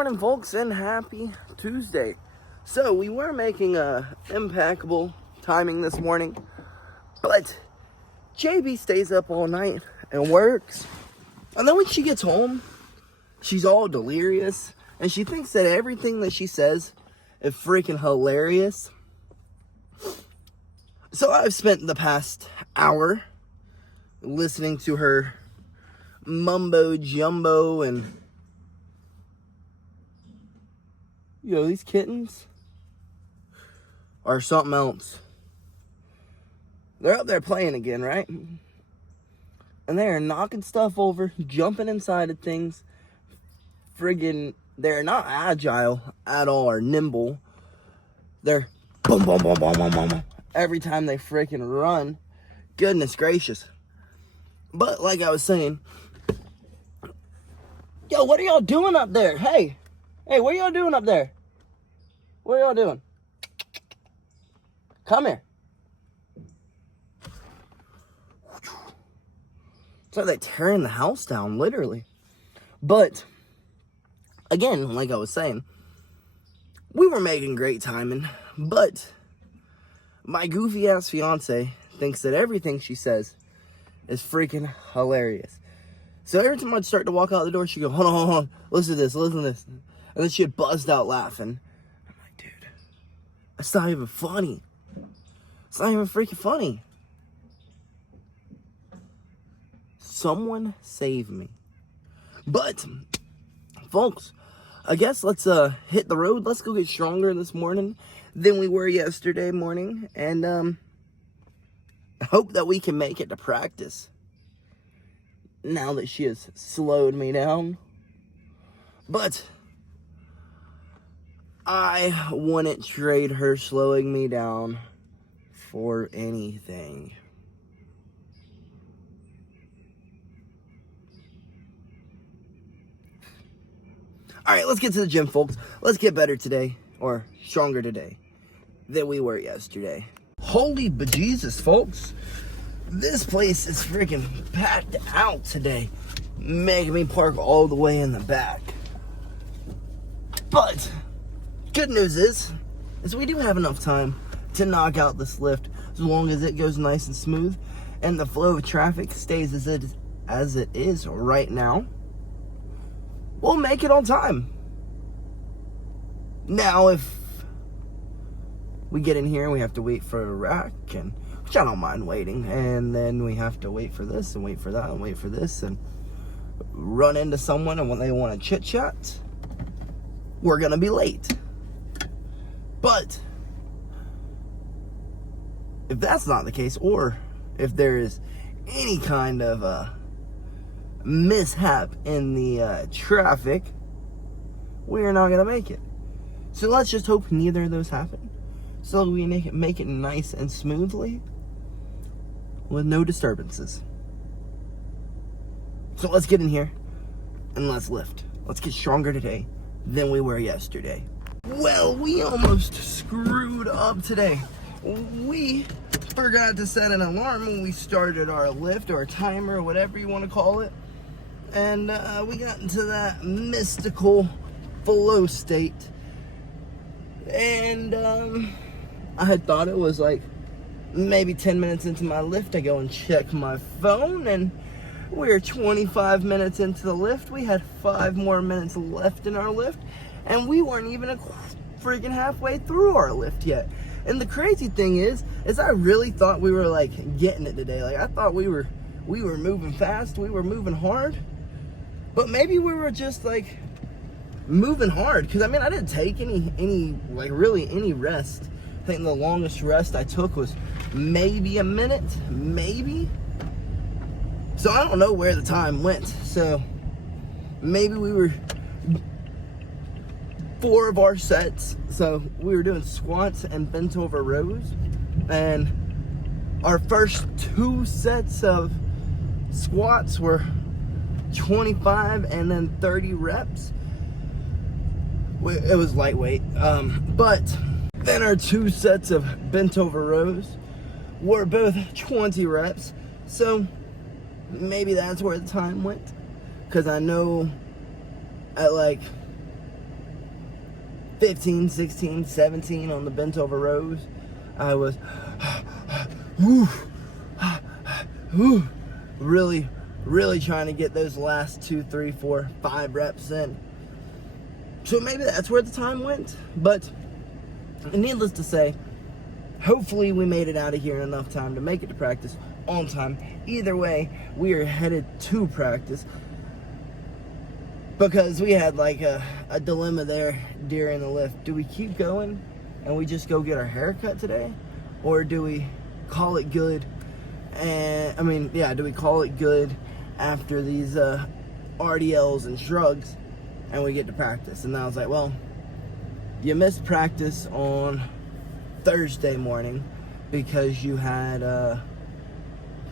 morning, folks, and happy Tuesday. So we were making impeccable timing this morning, but JB stays up all night and works, and then when she gets home, she's all delirious, and she thinks that everything that she says is freaking hilarious. So I've spent the past hour listening to her mumbo jumbo, and these kittens are something else. They're up there playing again, right? And they are knocking stuff over, jumping inside of things. They're not agile at all or nimble. They're boom, boom, boom, boom, boom, boom every time they freaking run. Goodness gracious. But like I was saying, yo, what are y'all doing up there? Hey, what are y'all doing up there? What are y'all doing? Come here. So they're tearing the house down, literally. But, again, like I was saying, we were making great timing, but my goofy-ass fiance thinks that everything she says is freaking hilarious. So every time I'd start to walk out the door, she'd go, hold on, listen to this. And then she'd bust out laughing. I'm like, dude, that's not even funny. It's not even freaking funny. Someone save me. But, folks, I guess let's hit the road. Let's go get stronger this morning than we were yesterday morning. And hope that we can make it to practice now that she has slowed me down. But I wouldn't trade her slowing me down for anything. Alright, let's get to the gym, folks. Let's get better today, or stronger today, than we were yesterday. Holy bejesus, folks. This place is freaking packed out today, making me park all the way in the back. But, good news is we do have enough time to knock out this lift, as long as it goes nice and smooth, and the flow of traffic stays as it is right now. We'll make it on time. Now, if we get in here and we have to wait for a rack, which I don't mind waiting, and then we have to wait for this and wait for that and wait for this and run into someone and when they want to chit chat, we're gonna be late. But if that's not the case, or if there is any kind of mishap in the traffic, we're not gonna make it. So let's just hope neither of those happen, so we make it nice and smoothly with no disturbances. So let's get in here and let's lift. Let's get stronger today than we were yesterday. Well, we almost screwed up today. We forgot to set an alarm when we started our lift, or a timer, or whatever you want to call it. And we got into that mystical flow state. And I had thought it was like maybe 10 minutes into my lift. I go and check my phone, and we're 25 minutes into the lift. We had 5 more minutes left in our lift, and we weren't even freaking halfway through our lift yet. And the crazy thing is I really thought we were like getting it today. Like, I thought we were moving fast, we were moving hard. But maybe we were just like moving hard, because I mean, I didn't take any rest. I think the longest rest I took was maybe a minute, maybe. So I don't know where the time went. So maybe we were 4 of our sets. So we were doing squats and bent over rows, and our first 2 sets of squats were 25 and then 30 reps. It was lightweight, but then our 2 sets of bent over rows were both 20 reps. So maybe that's where the time went, because I know at like 15, 16, 17 on the bent over rows. I was really, really trying to get those last 2, 3, 4, 5 reps in. So maybe that's where the time went. But needless to say, hopefully we made it out of here in enough time to make it to practice on time. Either way, we are headed to practice, because we had like a dilemma there during the lift. Do we keep going and we just go get our hair cut today? Or do we call it good? Do we call it good after these RDLs and shrugs and we get to practice? And I was like, well, you missed practice on Thursday morning because you had to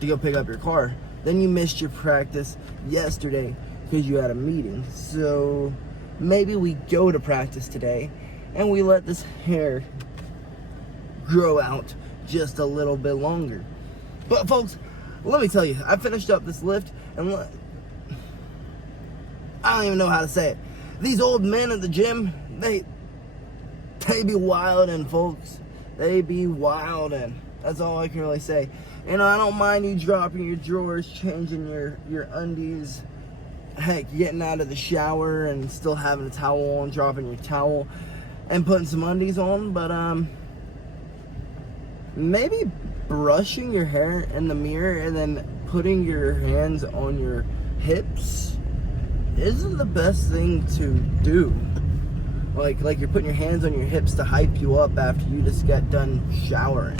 go pick up your car. Then you missed your practice yesterday because you had a meeting. So maybe we go to practice today and we let this hair grow out just a little bit longer. But folks, let me tell you, I finished up this lift and I don't even know how to say it. These old men at the gym, they be wildin', folks. They be wildin'. That's all I can really say. You know, I don't mind you dropping your drawers, changing your undies, heck, getting out of the shower and still having a towel on, dropping your towel and putting some undies on, but maybe brushing your hair in the mirror and then putting your hands on your hips isn't the best thing to do. Like you're putting your hands on your hips to hype you up after you just got done showering.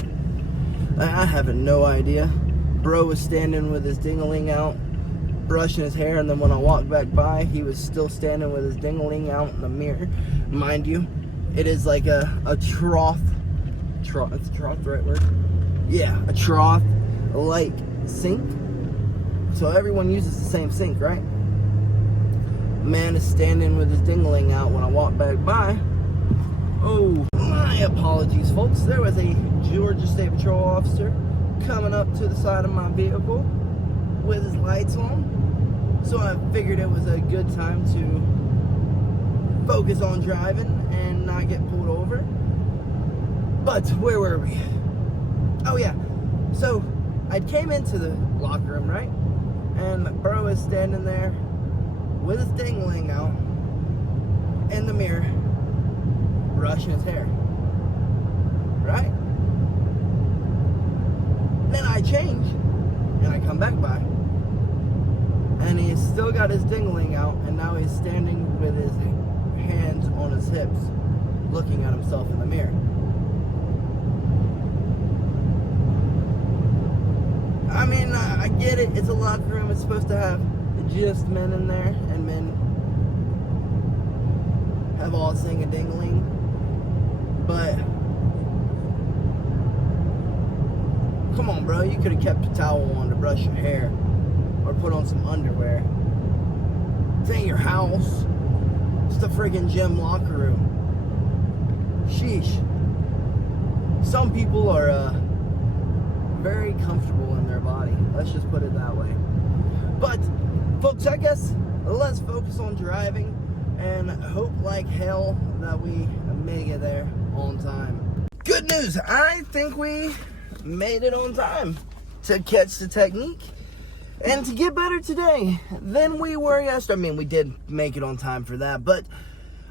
I have no idea. Bro was standing with his ding-a-ling out, brushing his hair, and then when I walked back by, he was still standing with his ding-a-ling out in the mirror. Mind you, it is like a trough. Is trough the right word? Yeah, a trough like sink. So everyone uses the same sink, right? Man is standing with his ding-a-ling out when I walked back by. Oh, my apologies, folks. There was a Georgia State Patrol officer coming up to the side of my vehicle with his lights on. So I figured it was a good time to focus on driving and not get pulled over. But where were we? Oh yeah, so I came into the locker room, right? And bro is standing there with his ding-a-ling out in the mirror, brushing his hair, right? Then I change and I come back by and he's still got his ding-a-ling out, and now he's standing with his hands on his hips looking at himself in the mirror. I mean, I get it, it's a locker room, it's supposed to have just men in there, and men have all sing a ding-a-ling, but come on, bro, you could have kept a towel on to brush your hair or put on some underwear. This ain't your house, it's the friggin' gym locker room. Sheesh. Some people are very comfortable in their body, let's just put it that way. But folks, I guess let's focus on driving and hope like hell that we make it there on time. Good news, I think we made it on time to catch the technique and to get better today than we were yesterday. I mean, we did make it on time for that, but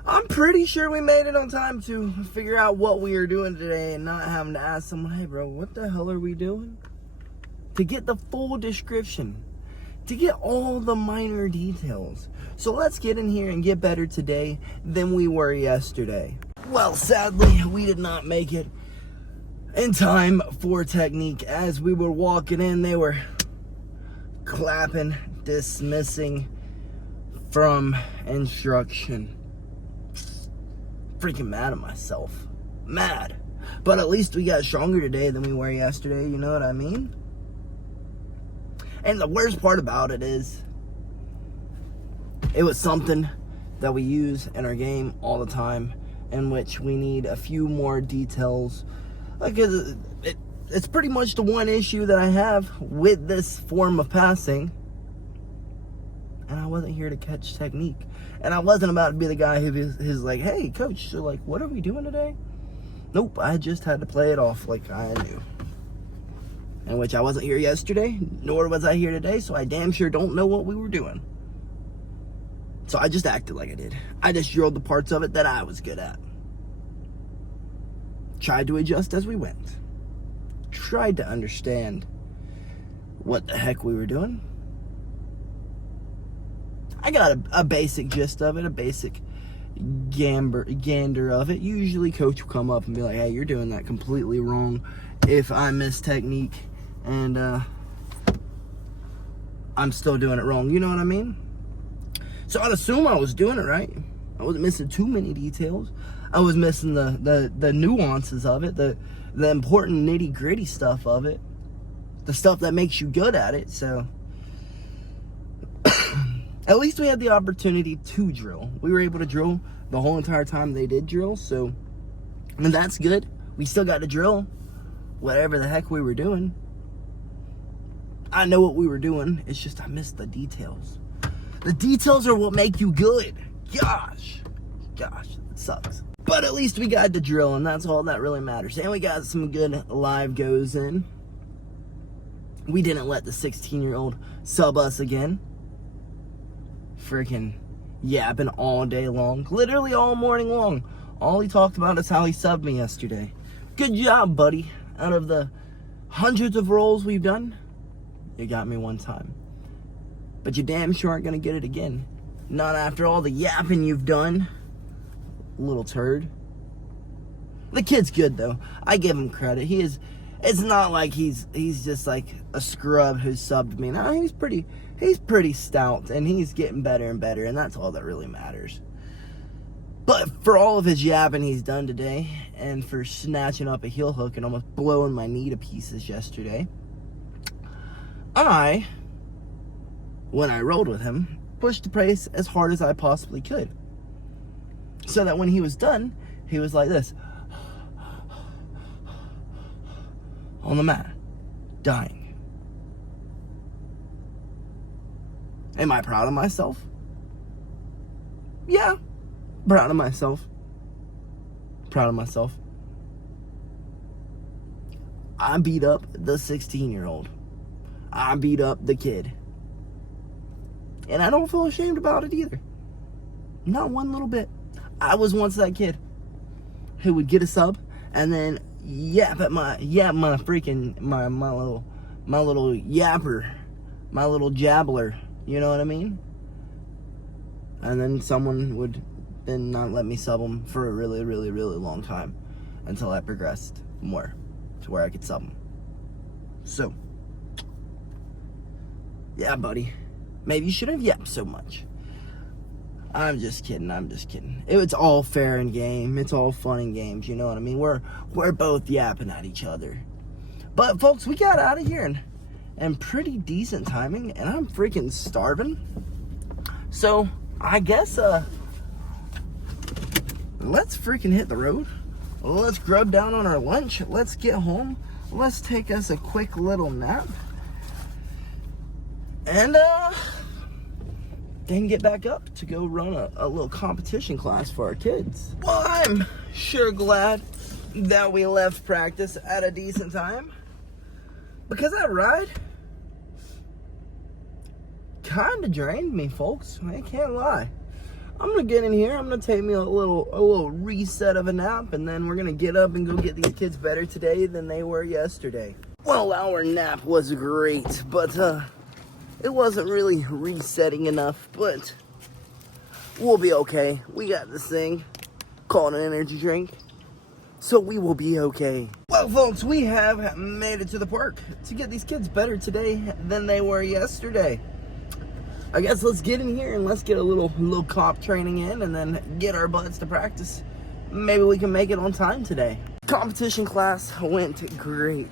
I'm pretty sure we made it on time to figure out what we are doing today and not having to ask someone, hey bro, what the hell are we doing? To get the full description, to get all the minor details. So let's get in here and get better today than we were yesterday. Well, sadly, we did not make it in time for technique. As we were walking in, they were clapping, dismissing from instruction. Freaking mad at myself. Mad. But at least we got stronger today than we were yesterday, you know what I mean? And the worst part about it is, it was something that we use in our game all the time, in which we need a few more details. Like, it's pretty much the one issue that I have with this form of passing. and I wasn't here to catch technique. And I wasn't about to be the guy who's like, hey, coach, so like, what are we doing today? Nope, I just had to play it off like I knew. In which I wasn't here yesterday, nor was I here today, so I damn sure don't know what we were doing. So I just acted like I did. I just drilled the parts of it that I was good at. Tried to adjust as we went. Tried to understand what the heck we were doing. I got a basic gist of it, a basic gander of it. Usually coach will come up and be like, hey, you're doing that completely wrong if I miss technique and I'm still doing it wrong. You know what I mean? So I'd assume I was doing it right. I wasn't missing too many details. I was missing the nuances of it, the important nitty gritty stuff of it, the stuff that makes you good at it. So at least we had the opportunity to drill. We were able to drill the whole entire time they did drill. So, and that's good. We still got to drill whatever the heck we were doing. I know what we were doing. It's just I missed the details. The details are what make you good. Gosh, it sucks. But at least we got to drill, and that's all that really matters. And we got some good live goes in. We didn't let the 16-year-old sub us again. Freaking yapping all day long. Literally all morning long. All he talked about is how he subbed me yesterday. Good job, buddy. Out of the hundreds of rolls we've done, you got me one time. But you damn sure aren't going to get it again. Not after all the yapping you've done. Little turd. The kid's good, though. I give him credit. It's not like he's just like a scrub who subbed me. No, he's pretty stout, and he's getting better and better, and that's all that really matters. But for all of his yapping he's done today, and for snatching up a heel hook and almost blowing my knee to pieces yesterday, when I rolled with him, pushed the pace as hard as I possibly could. So that when he was done, he was like this. On the mat. Dying. Am I proud of myself? Yeah. Proud of myself. Proud of myself. I beat up the 16-year-old. I beat up the kid. And I don't feel ashamed about it either. Not one little bit. I was once that kid who would get a sub and then yap at my freaking my little yapper, my little jabbler, you know what I mean? And then someone would then not let me sub them for a really, really, really long time until I progressed more to where I could sub them. So, yeah, buddy, maybe you shouldn't have yapped so much. I'm just kidding. It's all fair and game. It's all fun and games, you know what I mean? We're both yapping at each other. But folks, we got out of here and pretty decent timing, and I'm freaking starving. So I guess let's freaking hit the road. Let's grub down on our lunch. Let's get home. Let's take us a quick little nap. And then get back up to go run a little competition class for our kids. Well, I'm sure glad that we left practice at a decent time, because that ride kind of drained me, folks. I can't lie. I'm gonna get in here. I'm gonna take me a little reset of a nap, and then we're gonna get up and go get these kids better today than they were yesterday. Well, our nap was great, but it wasn't really resetting enough, but we'll be okay. We got this thing called an energy drink, so we will be okay. Well, folks, we have made it to the park to get these kids better today than they were yesterday. I guess let's get in here and let's get a little cop training in and then get our butts to practice. Maybe we can make it on time today. Competition class went great.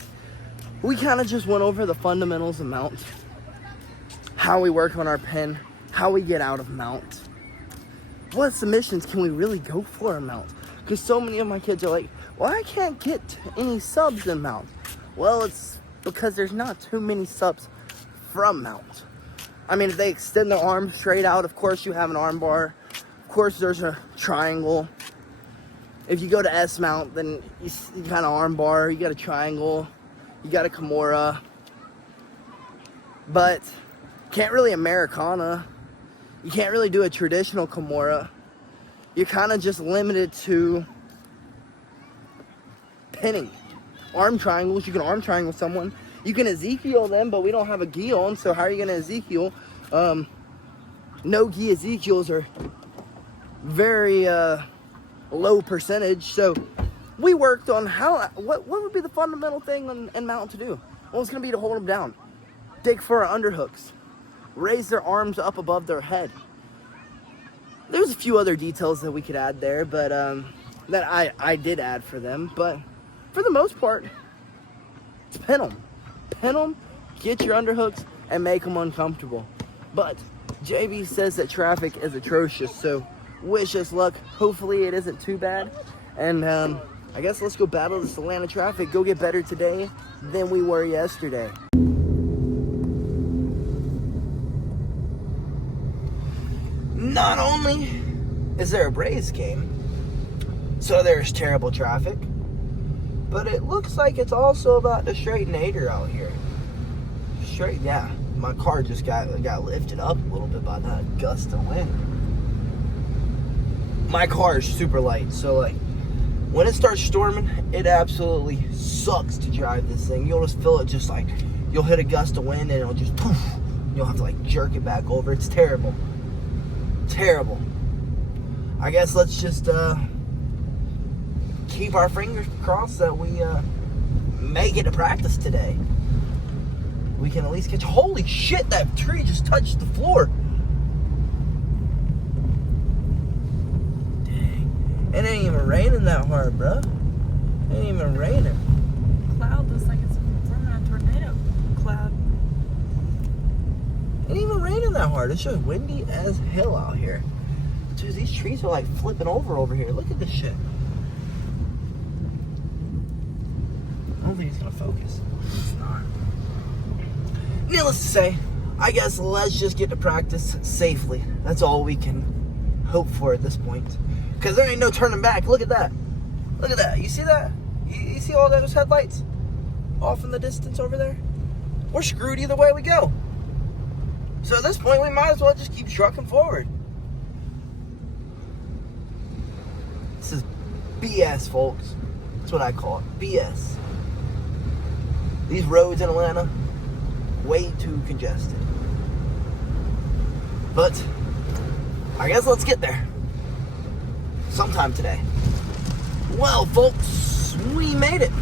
We kind of just went over the fundamentals of mount, how we work on our pen, how we get out of mount, what submissions can we really go for in mount? Because so many of my kids are like, well, I can't get any subs in mount. Well, it's because there's not too many subs from mount. I mean, if they extend their arm straight out, of course you have an arm bar. Of course there's a triangle. If you go to S mount, then you got an arm bar, you got a triangle, you got a Kimura. But can't really Americana. You can't really do a traditional Kimura. You're kind of just limited to pinning. Arm triangles, you can arm triangle someone. You can Ezekiel them, but we don't have a gi on, so how are you going to Ezekiel? No gi Ezekiels are very low percentage, so we worked on what would be the fundamental thing in mount to do? Well, it's going to be to hold them down. Dig for our underhooks. Raise their arms up above their head. There's a few other details that we could add there, but that I did add for them. But for the most part, it's pin them. Pin them, get your underhooks, and make them uncomfortable. But JB says that traffic is atrocious, so wish us luck. Hopefully it isn't too bad. And I guess let's go battle this Atlanta traffic. Go get better today than we were yesterday. Not only is there a Braves game, so there's terrible traffic, but it looks like it's also about to straighten Hater out here. Yeah, my car just got lifted up a little bit by that gust of wind. My car is super light, so like when it starts storming, it absolutely sucks to drive this thing. You'll just feel it, just like you'll hit a gust of wind and it'll just poof. You'll have to like jerk it back over. It's terrible. Terrible. I guess let's just keep our fingers crossed that we make it to practice today. We can at least catch. Holy shit, that tree just touched the floor. Dang. It ain't even raining that hard, bro. It ain't even raining. Cloud looks like it's forming a tornado cloud. It ain't even raining that hard. It's just windy as hell out here. Dude, these trees are like flipping over here. Look at this shit. I don't think it's gonna focus. It's not. Needless to say, I guess let's just get to practice safely. That's all we can hope for at this point. Because there ain't no turning back. Look at that. Look at that. You see that? You see all those headlights off in the distance over there? We're screwed either way we go. So at this point, we might as well just keep trucking forward. This is BS, folks. That's what I call it. BS. These roads in Atlanta, way too congested. But I guess let's get there sometime today. Well, folks, we made it.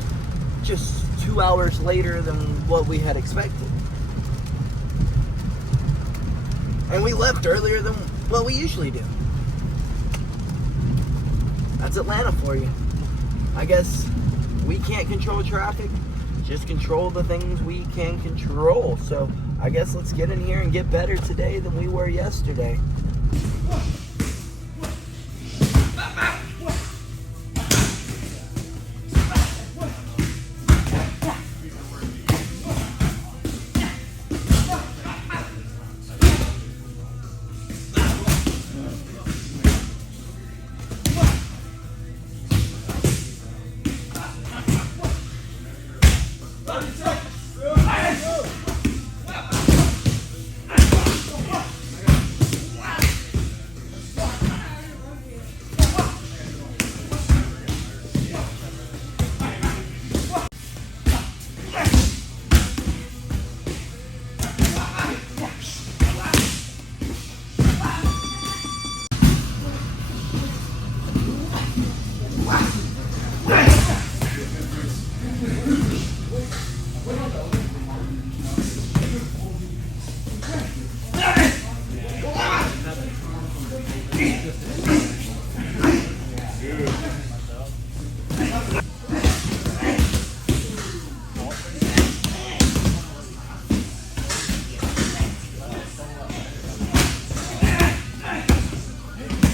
Just 2 hours later than what we had expected. And we left earlier than what we usually do. That's Atlanta for you. I guess we can't control traffic. Just control the things we can control. So I guess let's get in here and get better today than we were yesterday.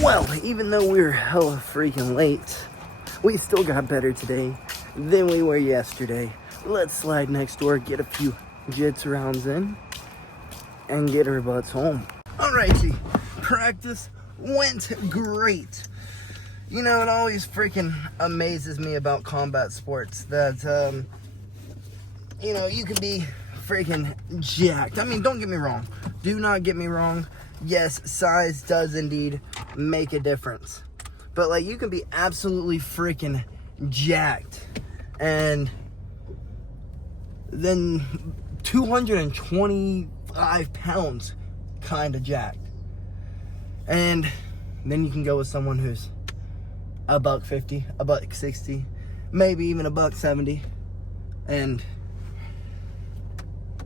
Well, even though we were hella freaking late, we still got better today than we were yesterday. Let's slide next door, get a few jits rounds in, and get her butts home. Alrighty, practice went great. You know, it always freaking amazes me about combat sports that, you know, you can be freaking jacked. I mean, don't get me wrong. Do not get me wrong. Yes, size does indeed make a difference. But, like, you can be absolutely freaking jacked and then 225 pounds kind of jacked. And then you can go with someone who's $150, $160, maybe even $170, and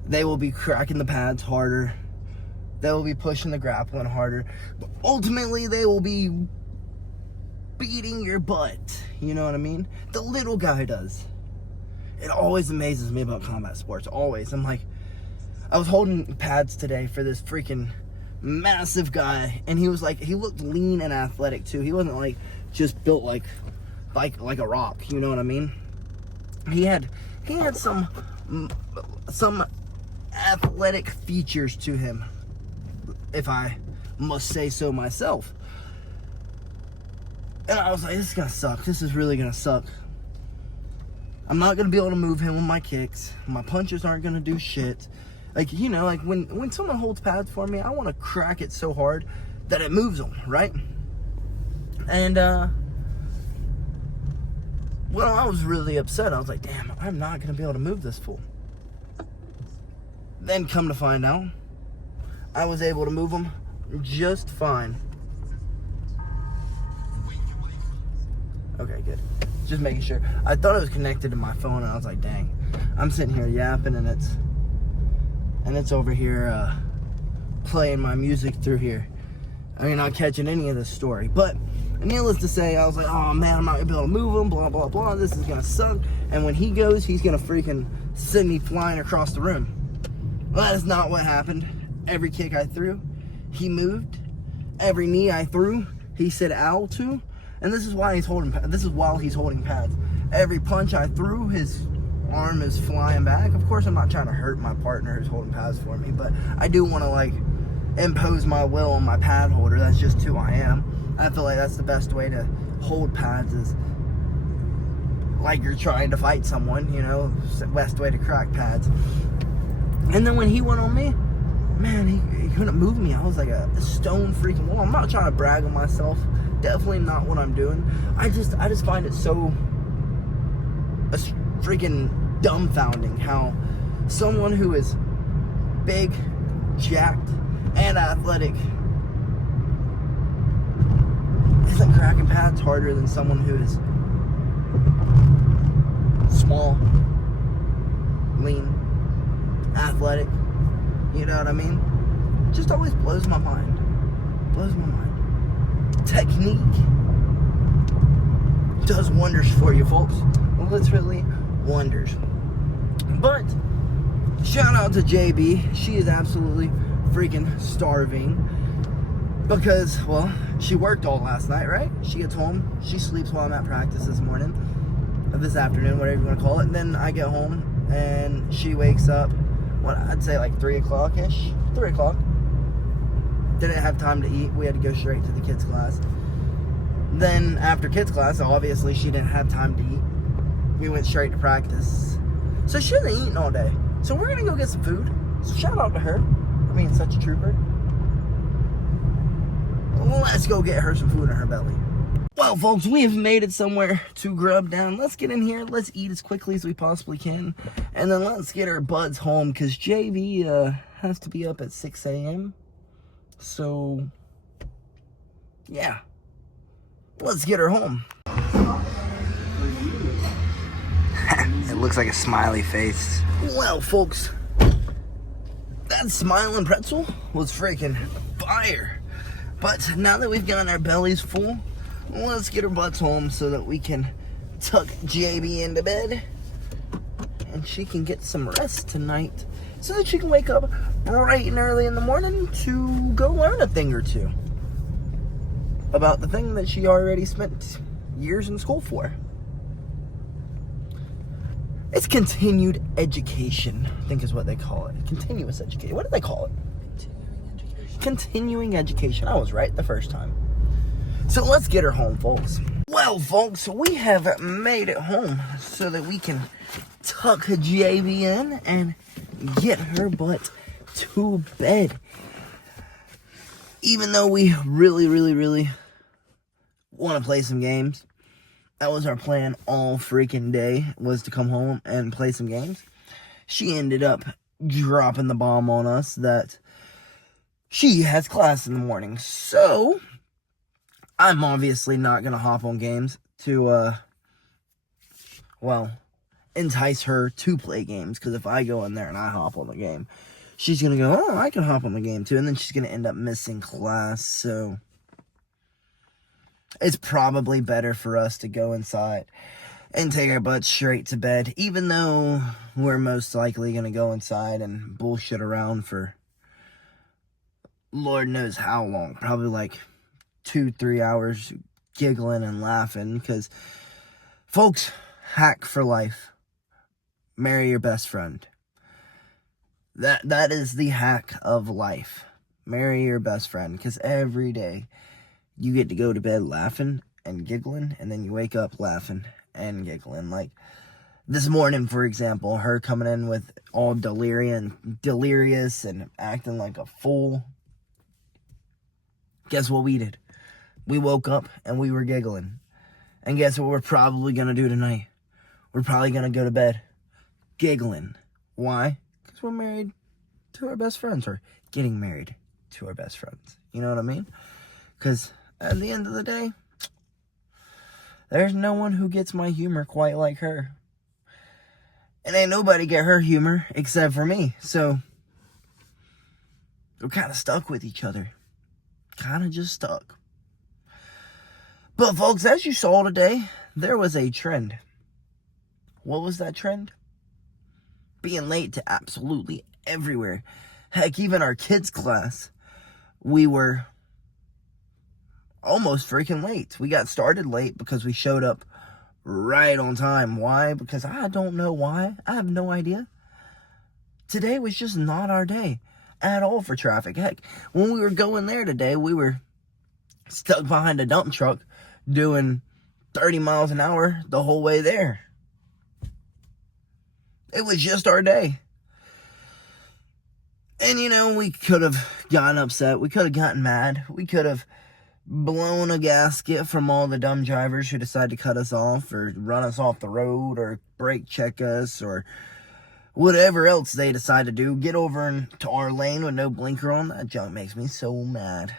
they will be cracking the pads harder. They will be pushing the grappling harder. But ultimately, they will be beating your butt. You know what I mean? The little guy does. It always amazes me about combat sports. Always. I'm like, I was holding pads today for this freaking massive guy, and he was like, he looked lean and athletic too. He wasn't like just built like a rock. You know what I mean? He had some athletic features to him, if I must say so myself. And I was like, this is gonna suck. This is really gonna suck. I'm not gonna be able to move him with my kicks. My punches aren't gonna do shit. Like, you know, like when someone holds pads for me, I want to crack it so hard that it moves them, right? And well, I was really upset. I was like, damn, I'm not gonna be able to move this fool. Then come to find out, I was able to move him just fine. Okay, good. Just making sure. I thought it was connected to my phone, and I was like, dang. I'm sitting here yapping, and it's over here playing my music through here. I mean, not catching any of this story. But needless to say, I was like, oh man, I'm not gonna be able to move him, blah, blah, blah. This is gonna suck. And when he goes, he's gonna freaking send me flying across the room. Well, that is not what happened. Every kick I threw, he moved. Every knee I threw, he said ow to. And this is why he's holding pads. Every punch I threw, his arm is flying back. Of course, I'm not trying to hurt my partner who's holding pads for me, but I do want to, like, impose my will on my pad holder. That's just who I am. I feel like that's the best way to hold pads, is like you're trying to fight someone, you know, it's the best way to crack pads. And then when he went on me, man, he couldn't move me. I was like a stone freaking wall. I'm not trying to brag on myself. Definitely not what I'm doing. I just find it so freaking dumbfounding how someone who is big, jacked, and athletic isn't cracking pads harder than someone who is small, lean, athletic. You know what I mean? Just always blows my mind. Blows my mind. Technique does wonders for you, folks. Literally wonders. But shout out to JB. She is absolutely freaking starving because, well, she worked all last night, right? She gets home, she sleeps while I'm at practice this morning, or this afternoon, whatever you want to call it. And then I get home and she wakes up, what, I'd say like 3 o'clock-ish. 3 o'clock. Didn't have time to eat. We had to go straight to the kids' class. Then after kids' class, obviously she didn't have time to eat. We went straight to practice. So she hasn't eaten all day. So we're gonna go get some food. So shout out to her for being such a trooper. Let's go get her some food in her belly. Well, folks, we have made it somewhere to grub down. Let's get in here. Let's eat as quickly as we possibly can. And then let's get our buds home, because JV has to be up at 6 a.m. So, yeah. Let's get her home. It looks like a smiley face. Well, folks, that smiling pretzel was freaking fire. But now that we've gotten our bellies full, let's get our butts home so that we can tuck JB into bed and she can get some rest tonight so that she can wake up bright and early in the morning to go learn a thing or two about the thing that she already spent years in school for. It's continued education, I think is what they call it. Continuous education. What do they call it? continuing education. I was right the first time. So let's get her home, folks. Well, folks, we have made it home so that we can tuck JB in and get her butt to bed. Even though we really want to play some games, that was our plan all freaking day, was to come home and play some games. She ended up dropping the bomb on us that she has class in the morning. So I'm obviously not going to hop on games to, entice her to play games. Because if I go in there and I hop on the game, she's going to go, oh, I can hop on the game too. And then she's going to end up missing class. So it's probably better for us to go inside and take our butts straight to bed. Even though we're most likely going to go inside and bullshit around for Lord knows how long. Probably like 2-3 hours giggling and laughing. Because, folks, hack for life. Marry your best friend. That is the hack of life. Marry your best friend. Because every day you get to go to bed laughing and giggling. And then you wake up laughing and giggling. Like this morning, for example, her coming in with all delirious and acting like a fool. Guess what we did? We woke up and we were giggling. And guess what we're probably going to do tonight? We're probably going to go to bed giggling. Why? Because we're married to our best friends, or getting married to our best friends. You know what I mean? Because at the end of the day, there's no one who gets my humor quite like her. And ain't nobody get her humor except for me. So we're kind of stuck with each other. Kind of just stuck. But folks, as you saw today, there was a trend. What was that trend? Being late to absolutely everywhere. Heck, even our kids' class, we were almost freaking late. We got started late because we showed up right on time. Why? Because I don't know why. I have no idea. Today was just not our day at all for traffic. Heck, when we were going there today, we were stuck behind a dump truck doing 30 miles an hour the whole way there. It was just our day. And you know, we could have gotten upset. We could have gotten mad. We could have blown a gasket from all the dumb drivers who decide to cut us off or run us off the road or brake check us or whatever else they decide to do. Get over into our lane with no blinker on. That junk makes me so mad.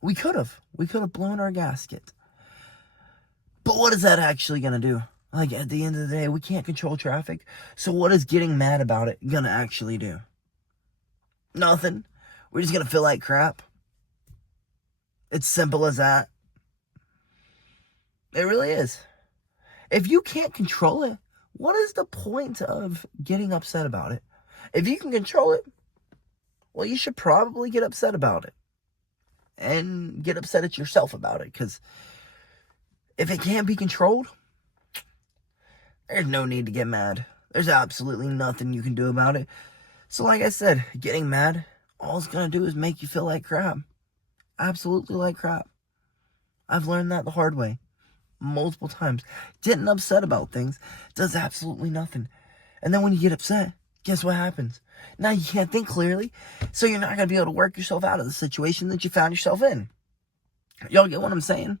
We could have blown our gasket. But what is that actually going to do? Like, at the end of the day, we can't control traffic. So what is getting mad about it going to actually do? Nothing. We're just going to feel like crap. It's simple as that. It really is. If you can't control it, what is the point of getting upset about it? If you can control it, well, you should probably get upset about it. And get upset at yourself about it. Because if it can't be controlled, there's no need to get mad. There's absolutely nothing you can do about it. So like I said, getting mad, all it's going to do is make you feel like crap. Absolutely like crap. I've learned that the hard way. Multiple times. Getting upset about things does absolutely nothing. And then when you get upset, guess what happens? Now you can't think clearly, so you're not going to be able to work yourself out of the situation that you found yourself in. Y'all get what I'm saying?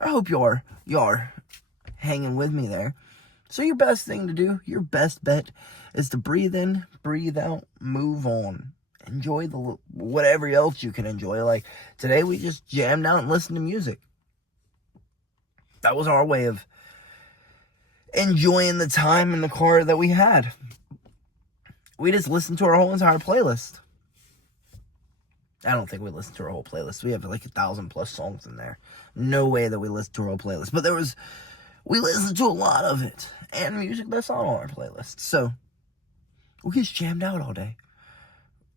I hope you are hanging with me there. So your best thing to do, your best bet, is to breathe in, breathe out, move on. Enjoy the whatever else you can enjoy. Like today we just jammed out and listened to music. That was our way of enjoying the time in the car that we had. We just listened to our whole entire playlist. I don't think we listened to our whole playlist. We have like 1,000+ songs in there. No way that we listened to our whole playlist. But we listened to a lot of it. And music that's on our playlist. So, we just jammed out all day.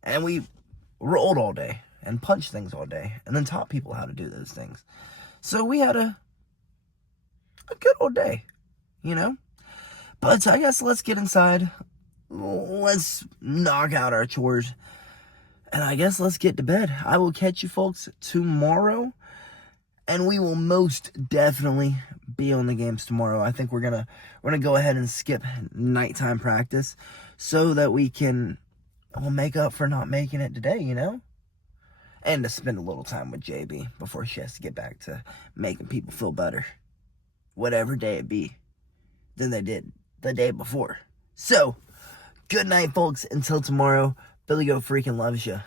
And we rolled all day. And punched things all day. And then taught people how to do those things. So, we had a good old day. You know? But I guess let's get inside. Let's knock out our chores. And I guess let's get to bed. I will catch you folks tomorrow. And we will most definitely be on the games tomorrow. I think we're gonna go ahead and skip nighttime practice so that we can make up for not making it today, you know? And to spend a little time with JB before she has to get back to making people feel better. Whatever day it be than they did the day before. So, good night, folks. Until tomorrow, BillyGoat freaking loves you.